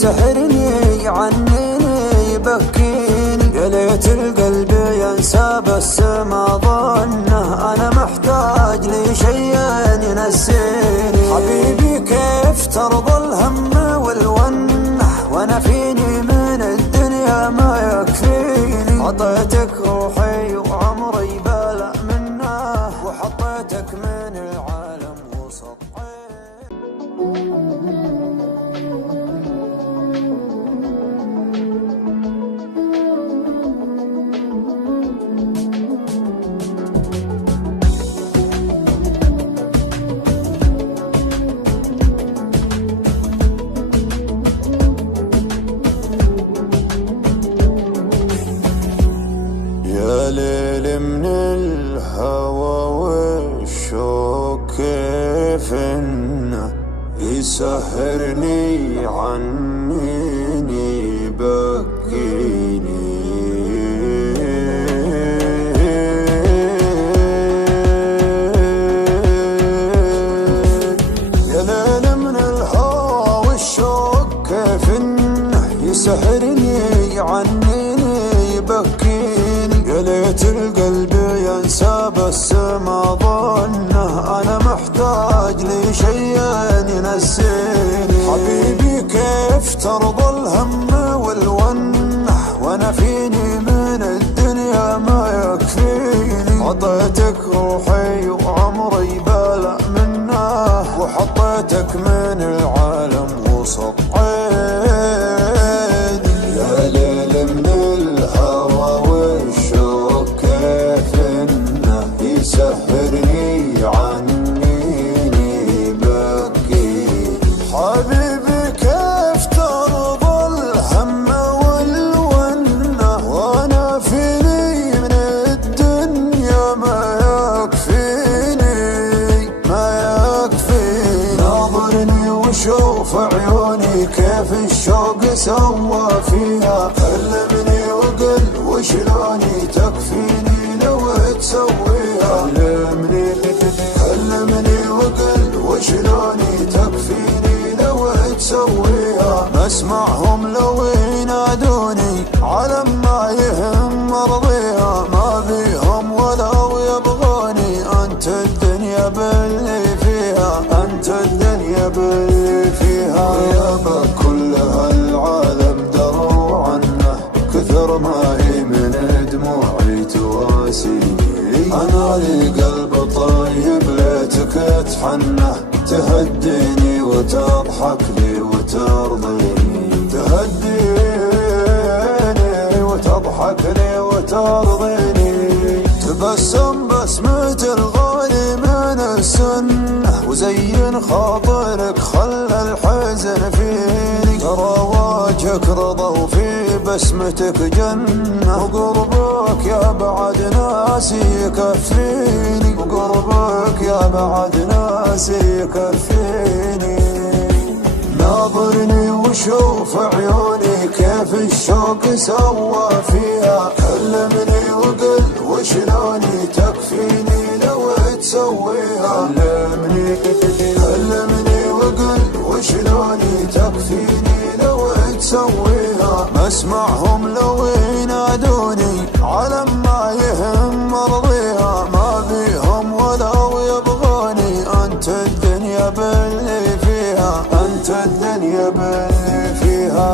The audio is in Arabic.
يسحرني عنيني يبكيني، يا ليت القلب ينسى بس ما ظنه، أنا محتاج لي شيء ينسيني. حبيبي كيف ترضى الهم والونه، وأنا فيني من الدنيا ما يكفيني. عطيتك روحي وعمري بلا منه، وحطيتك من العالم وسطحي. يا ليل من الهوى والشوق كيف انه يسحرني عنيني يبكيني. يا ليل من الهوى والشوق كيف انه يسحرني عنيني يبكيني، يا ليت القلب ينسى بس ما ظنه، أنا محتاج لي شيء ينسيني. حبيبي كيف ترضى الهم والونه، وأنا فيني من الدنيا ما يكفيني. عطيتك روحي وعمري بلا منه، وحطيتك من العالم وسط عيني. يا ليل من الهوى والشوق كيف انه يسهرني عنيني يبكيني. حبيبي كيف ترضى الهم والونه، وانا فيني من الدنيا ما يكفيني ما يكفيني. ناظرني وشوف عيوني كيف الشوق سوى فيها، كلمني وقل وشلوني تكفيني لو تسويها. كلمني وقل وشلوني تكفيني لو تسويها. مسمعهم لو ينادوني على ما يهم مرضيها، ما بيهم ولو يبغوني، انت الدنيا باللي فيها، انت الدنيا باللي فيها. غيابك كل هالعالم دروا عنه، كثر ما هي من دموعي تواسيني. انا لي قلب طيب ليتك تحنه، تهديني وتضحك لي وترضيني. تهديني وتضحك لي وترضيني. تبسم بسمة الغالي من السنة، وزين خاطرك خلى الحزن فيني. ترى وجهك رضا وفي بسمتك جنة، وقربك يا بعد ناسي يكفيني. وقربك يا بعد ناسي يكفيني. ناظرني وشوف عيوني كيف الشوق سوى فيها، كلمني وقل وشلوني تكفيني لو تسويها. كلمني وقل وشلوني تكفيني لو تسويها. مسمعهم لو ينادوني على ما يهم مرضيها، ما بيهم ولو يبغوني، انت الدنيا باللي فيها، انت الدنيا باللي فيها.